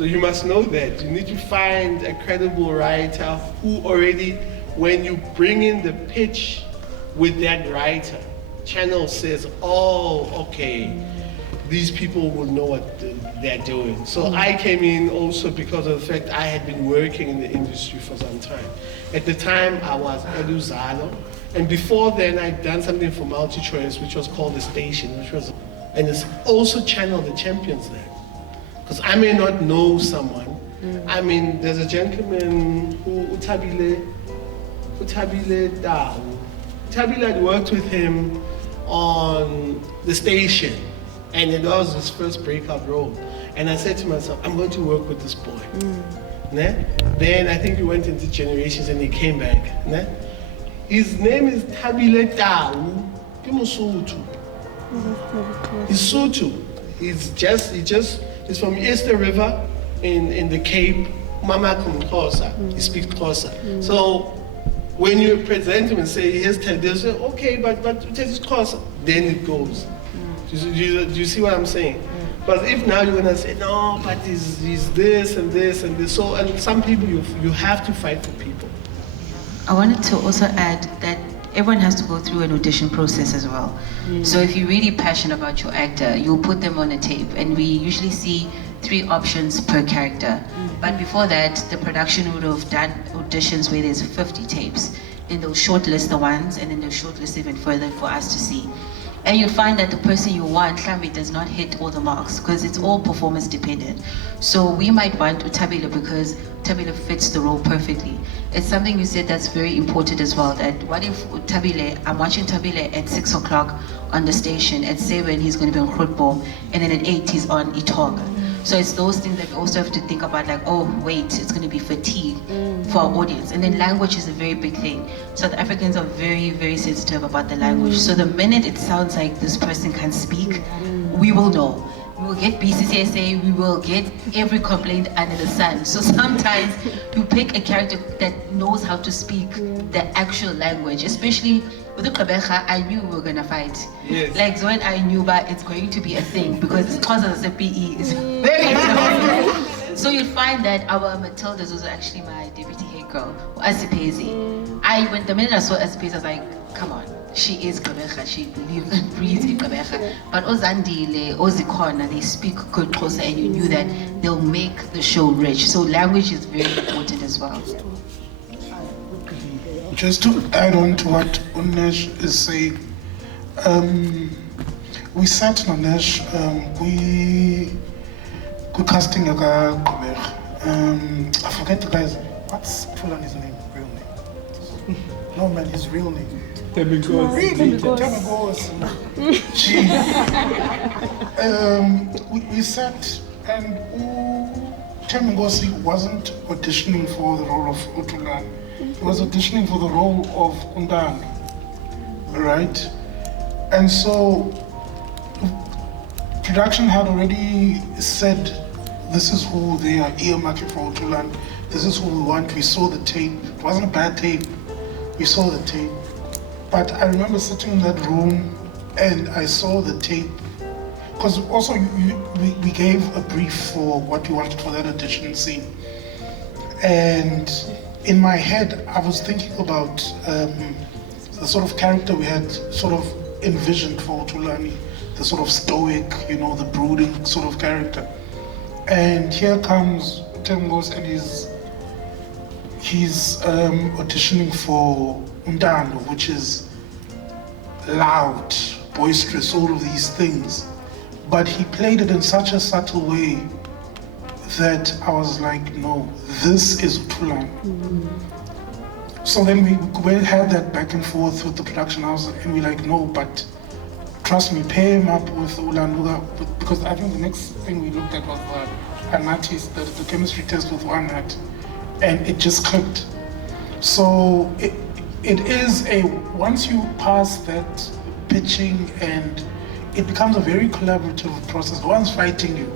So you must know that. You need to find a credible writer who already, when you bring in the pitch with that writer, channel says, oh, okay, these people will know what they're doing. So I came in also because of the fact I had been working in the industry for some time. At the time, I was Eduzalo, and before then, I'd done something for MultiChoice, which was called The Station, and it's also Channel the Champions there. Because I may not know someone. I mean, there's a gentleman who, Utabile Dao. Utabile had worked with him on The Station, and it was his first breakout role. And I said to myself, I'm going to work with this boy. Then I think we went into Generations and he came back. His name is Tabile Dao. He's Sotho. He's from Easter River in the Cape. Mama Xhosa. He speaks Xhosa. So when you present him and say, here's Ted, they'll say, okay, but Ted is Xhosa. Then it goes. Do you see what I'm saying? But if now you're gonna say, no, but he's this and this and this. So, and some people, you have to fight for people. I wanted to also add that everyone has to go through an audition process as well. So if you're really passionate about your actor, you'll put them on a tape, and we usually see 3 options per character. But before that, the production would have done auditions where there's 50 tapes. Then they'll shortlist the ones, and then they'll shortlist even further for us to see. And you'll find that the person you want, Hlambi, does not hit all the marks because it's all performance dependent. So we might want Utabile because Utabile fits the role perfectly. It's something you said that's very important as well, that what if Utabile, I'm watching Utabile at 6 o'clock on the station, at 7 he's going to be on Grootboom, and then at 8 he's on Itoga. So it's those things that we also have to think about, like, oh wait, it's going to be fatigue for our audience. And then language is a very big thing. South Africans are very, very sensitive about the language. So the minute it sounds like this person can speak, we will know. We will get BCCSA, we will get every complaint under the sun. So sometimes you pick a character that knows how to speak the actual language, especially with the Kabecha, I knew we were gonna fight. Yes. Like Zoen, I knew, but it's going to be a thing because it's cause of the PE is very tough. So you'll find that our Matilda's was actually my deputy head girl, Asipezi. When the minute I saw Asipezi, I was like, come on, she is Kabecha, she lives and breathes in Kabecha. But Ozandile, Ozikona, they speak good Xhosa, and you knew that they'll make the show rich. So language is very important as well. Just to add on to what Unesh is saying, we sat Unesh, we casting a guy, I forget the guy's, what's Fulani's name, real name? No man, his real name. We sat and Temigosi wasn't auditioning for the role of Utulan. He was auditioning for the role of Undang, right? And so production had already said, this is who they are earmarking for Utulan. This is who we want. We saw the tape. It wasn't a bad tape. We saw the tape. But I remember sitting in that room and I saw the tape. Because also we gave a brief for what we wanted for that audition scene. And in my head, I was thinking about the sort of character we had sort of envisioned for Tulani, the sort of stoic, the brooding sort of character. And here comes Tengos and he's auditioning for Undando, which is loud, boisterous, all of these things. But he played it in such a subtle way that I was like, no, this is Utulan. So then we had that back and forth with the production house, and we're like, no, but trust me, pair him up with Ulanuga, because I think the next thing we looked at was an artist, the chemistry test with one hat, and it just clicked. So it is once you pass that pitching, and it becomes a very collaborative process. No one's fighting you.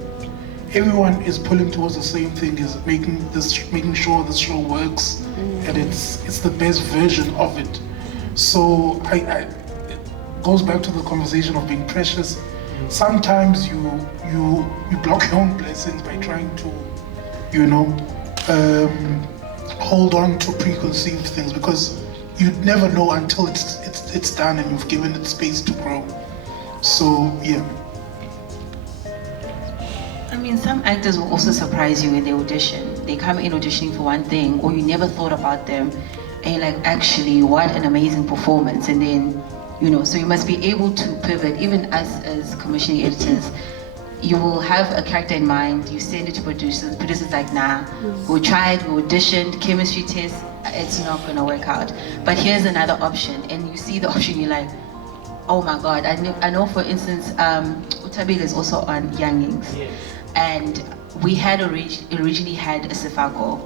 Everyone is pulling towards the same thing, is making sure the show works, and it's the best version of it. So it goes back to the conversation of being precious. Sometimes you block your own blessings by trying to you know, hold on to preconceived things, because you never know until it's done and you've given it space to grow. So yeah. I mean, some actors will also surprise you when they audition. They come in auditioning for one thing, or you never thought about them, and you're like, actually, what an amazing performance. And then, you know, so you must be able to pivot. Even us as commissioning editors, you will have a character in mind, you send it to producers, producers like, nah, we tried, we auditioned, chemistry test, it's not gonna work out. But here's another option, and you see the option, you're like, oh my God. I know for instance, Utabile is also on Youngings. Yes. And we had originally had a Sifako.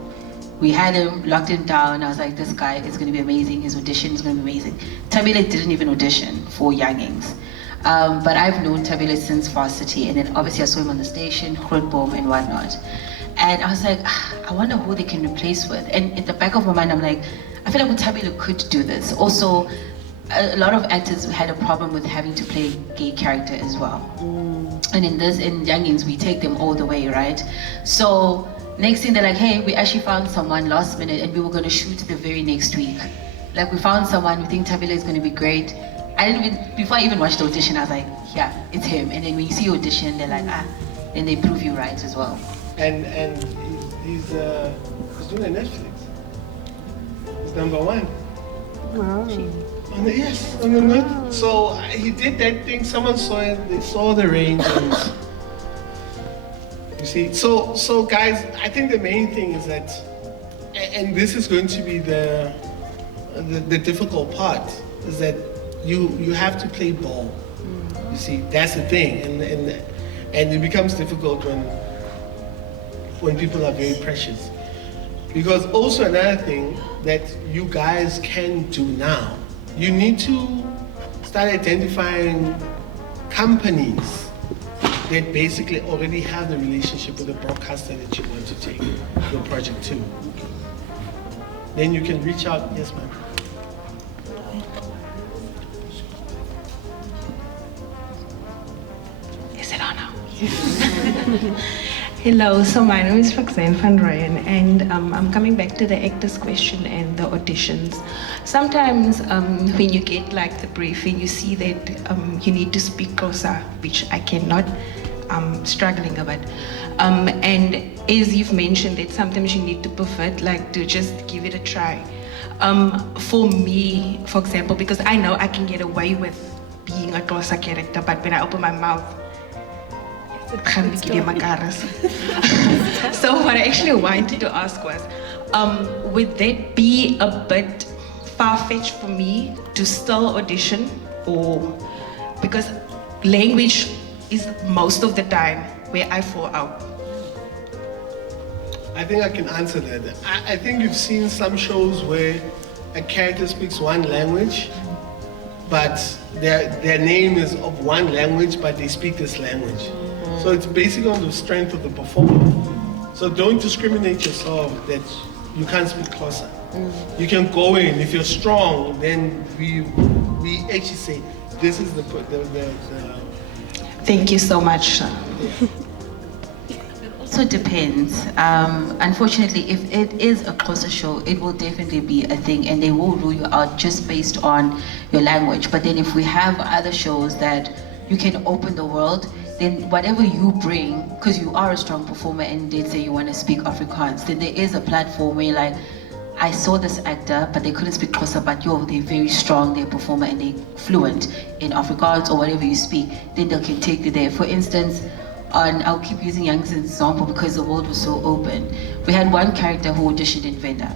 We had him, locked him down. I was like, this guy is gonna be amazing. His audition is gonna be amazing. Tabile didn't even audition for Youngings. But I've known Tabile since Varsity, and then obviously I saw him on the station, Grootboom and whatnot. And I was like, I wonder who they can replace with. And in the back of my mind, I'm like, I feel like Tabile could do this. Also, a lot of actors had a problem with having to play a gay character as well. And in Youngings, we take them all the way, right? So next thing they're like, hey, we actually found someone last minute and we were gonna shoot the very next week. Like, we found someone, we think Tabile is gonna be great. Before I even watched the audition, I was like, yeah, it's him. And then when you see audition, they're like, and they prove you right as well. And he's doing a Netflix. He's #1. Wow. Yes, on the net. So he did that thing. Someone saw it. They saw the range, and you see. So guys, I think the main thing is that, and this is going to be the difficult part, is that you have to play ball. You see, that's the thing, and it becomes difficult when people are very precious. Because also another thing that you guys can do now, you need to start identifying companies that basically already have the relationship with the broadcaster that you want to take your project to. Then you can reach out. Yes, ma'am. Is it on now? Hello, so my name is Roxanne van Rooyen, and I'm coming back to the actor's question and the auditions. Sometimes when you get like the briefing, you see that you need to speak closer, which I cannot, I'm struggling a bit. And as you've mentioned that sometimes you need to pivot, like to just give it a try. For me, for example, because I know I can get away with being a closer character, but when I open my mouth, so what I actually wanted to ask was, would that be a bit far-fetched for me to still audition, or because language is most of the time where I fall out? I think I can answer that. I think you've seen some shows where a character speaks one language, but their name is of one language, but they speak this language. So it's basically on the strength of the performer. So don't discriminate yourself that you can't speak Xhosa. You can go in, if you're strong, then we actually say, this is the Thank you so much. Yeah. It also depends. Unfortunately, if it is a closer show, it will definitely be a thing, and they will rule you out just based on your language. But then if we have other shows that you can open the world, then whatever you bring, because you are a strong performer and they say you want to speak Afrikaans, then there is a platform where you're like, I saw this actor, but they couldn't speak Xhosa, but they're very strong, they're a performer and they're fluent in Afrikaans or whatever you speak, then they can take you there. For instance, I'll keep using Young as an example because the world was so open. We had one character who auditioned in Venda,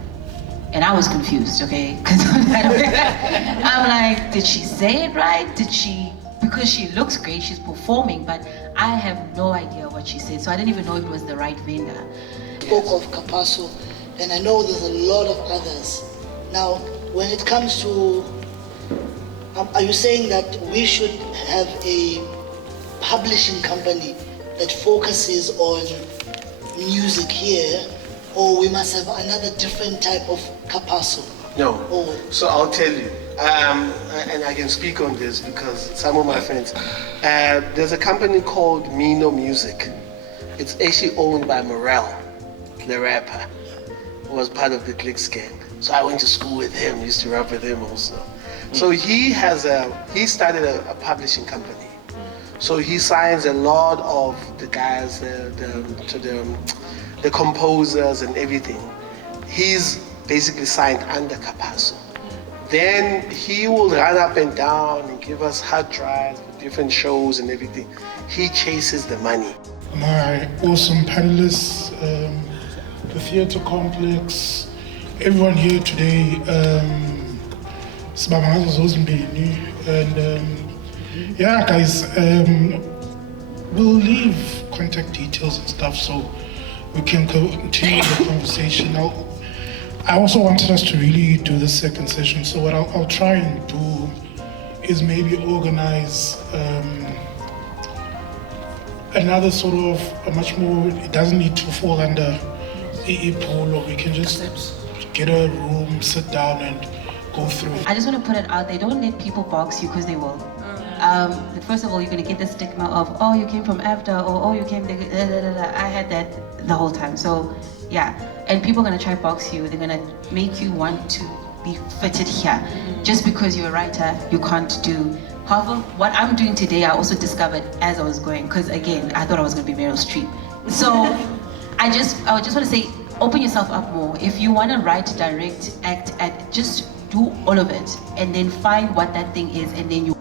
and I was confused, okay? Because I'm like, did she say it right? Did she? Because she looks great, she's performing, but I have no idea what she said, so I didn't even know it was the right vendor. Spoke of Capasso, and I know there's a lot of others. Now, when it comes to, are you saying that we should have a publishing company that focuses on music here, or we must have another different type of Capasso? No. Oh. So I'll tell you. And I can speak on this because some of my friends, there's a company called Mino Music. It's actually owned by Morel. the rapper, who was part of the Clicks gang. So I went to school with him, used to rap with him also. So he started a publishing company. So he signs a lot of the guys, the composers and everything. He's basically signed under Capasso. Then he will run up and down and give us hard drives for different shows and everything. He chases the money. My awesome panelists, the theatre complex, everyone here today, and yeah, guys, we'll leave contact details and stuff so we can continue the conversation. I also wanted us to really do the second session, so what I'll try and do is maybe organize another sort of a much more, it doesn't need to fall under Iphulo, we can just get a room, sit down and go through it. I just want to put it out there, don't let people box you because they will. First of all, you're going to get the stigma of, oh, you came from AFDA, or oh, you came, I had that the whole time. So yeah, and people are going to try to box you, they're going to make you want to be fitted here. Just because you're a writer, you can't do. However, what I'm doing today, I also discovered as I was going, because again, I thought I was going to be Meryl Streep. So I just want to say, open yourself up more. If you want to write, direct, act, just do all of it, and then find what that thing is, and then you